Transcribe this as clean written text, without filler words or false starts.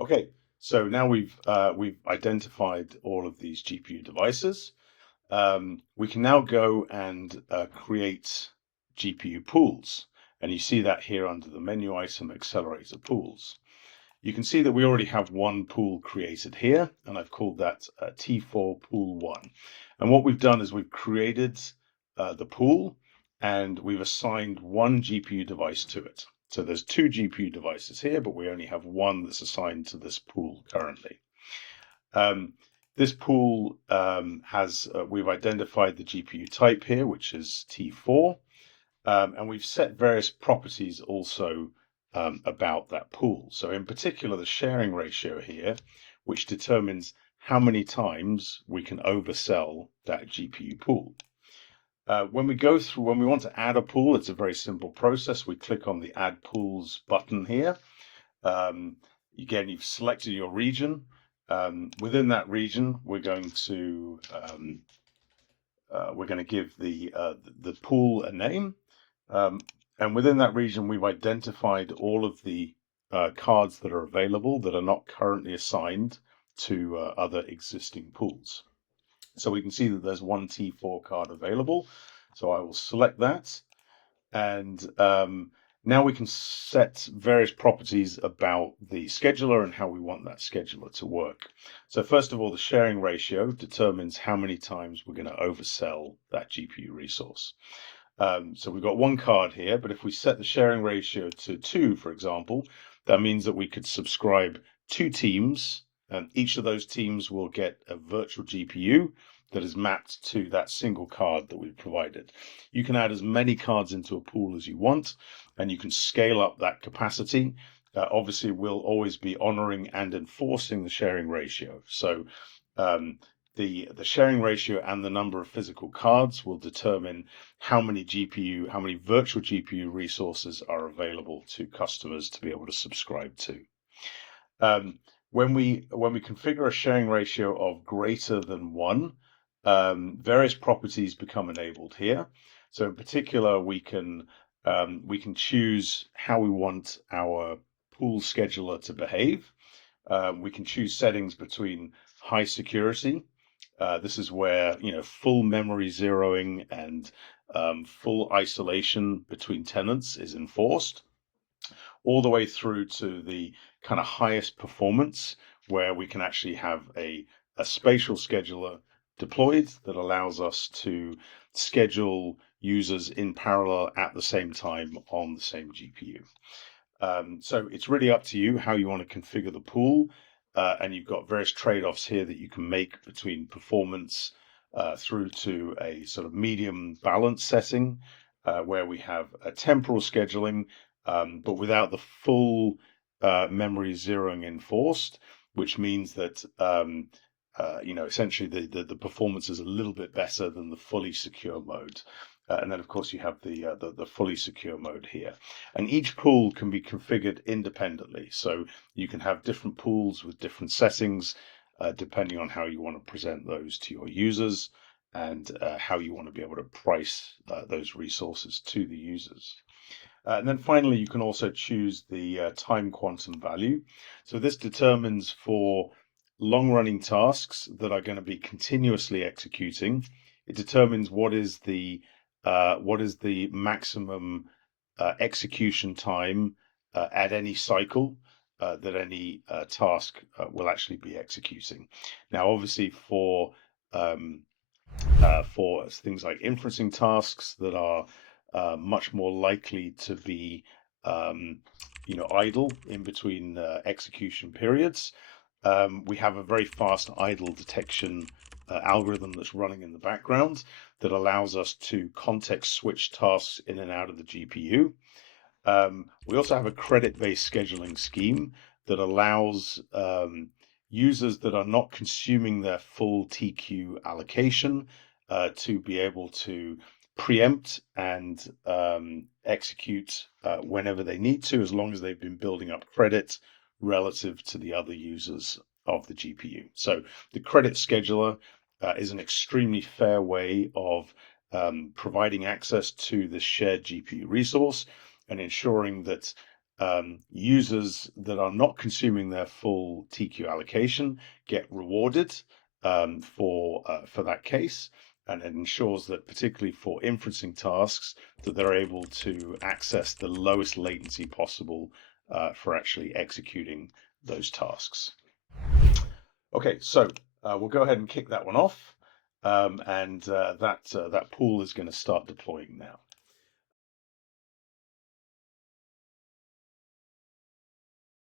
Okay, so now we've identified all of these GPU devices. We can now go and create GPU pools, and you see that here under the menu item Accelerator Pools. You can see that we already have one pool created here, and I've called that T4 Pool 1. And what we've done is we've created the pool, and we've assigned one GPU device to it. So there's two GPU devices here, but we only have one that's assigned to this pool currently. This pool we've identified the GPU type here, which is T4, and we've set various properties also about that pool. So in particular, the sharing ratio here, which determines how many times we can oversell that GPU pool. When we want to add a pool, it's a very simple process. We click on the Add Pools button here. Again, you've selected your region. Within that region, we're going to give the pool a name, and within that region, we've identified all of the cards that are available that are not currently assigned to other existing pools. So we can see that there's one T4 card available. So I will select that, and now we can set various properties about the scheduler and how we want that scheduler to work. So first of all, the sharing ratio determines how many times we're going to oversell that GPU resource. So we've got one card here, but if we set the sharing ratio to 2, for example, that means that we could subscribe 2 teams, and each of those teams will get a virtual GPU that is mapped to that single card that we've provided. You can add as many cards into a pool as you want, and you can scale up that capacity. Obviously, we'll always be honoring and enforcing the sharing ratio. So the sharing ratio and the number of physical cards will determine how many virtual GPU resources are available to customers to be able to subscribe to. When we configure a sharing ratio of greater than 1, various properties become enabled here. So in particular, we can choose how we want our pool scheduler to behave. We can choose settings between high security. This is where full memory zeroing and full isolation between tenants is enforced, all the way through to the kind of highest performance, where we can actually have a spatial scheduler deployed that allows us to schedule users in parallel at the same time on the same GPU. So it's really up to you how you want to configure the pool, and you've got various trade-offs here that you can make between performance through to a sort of medium balance setting, where we have a temporal scheduling, but without the full memory zeroing enforced, which means that essentially the performance is a little bit better than the fully secure mode. And then, of course, you have the fully secure mode here. And each pool can be configured independently. So you can have different pools with different settings, depending on how you want to present those to your users and how you want to be able to price those resources to the users. And then finally, you can also choose the time quantum value. So this determines for long-running tasks that are going to be continuously executing. It determines what is the maximum execution time at any cycle that any task will actually be executing. Now, obviously, for things like inferencing tasks that are much more likely to be idle in between execution periods, we have a very fast idle detection algorithm that's running in the background that allows us to context switch tasks in and out of the GPU. We also have a credit-based scheduling scheme that allows users that are not consuming their full TQ allocation to be able to preempt and execute whenever they need to, as long as they've been building up credit relative to the other users of the GPU. So the credit scheduler is an extremely fair way of providing access to the shared GPU resource and ensuring that users that are not consuming their full TQ allocation get rewarded for that case, and it ensures that, particularly for inferencing tasks, that they're able to access the lowest latency possible for actually executing those tasks. Okay, so we'll go ahead and kick that one off, and that pool is going to start deploying now.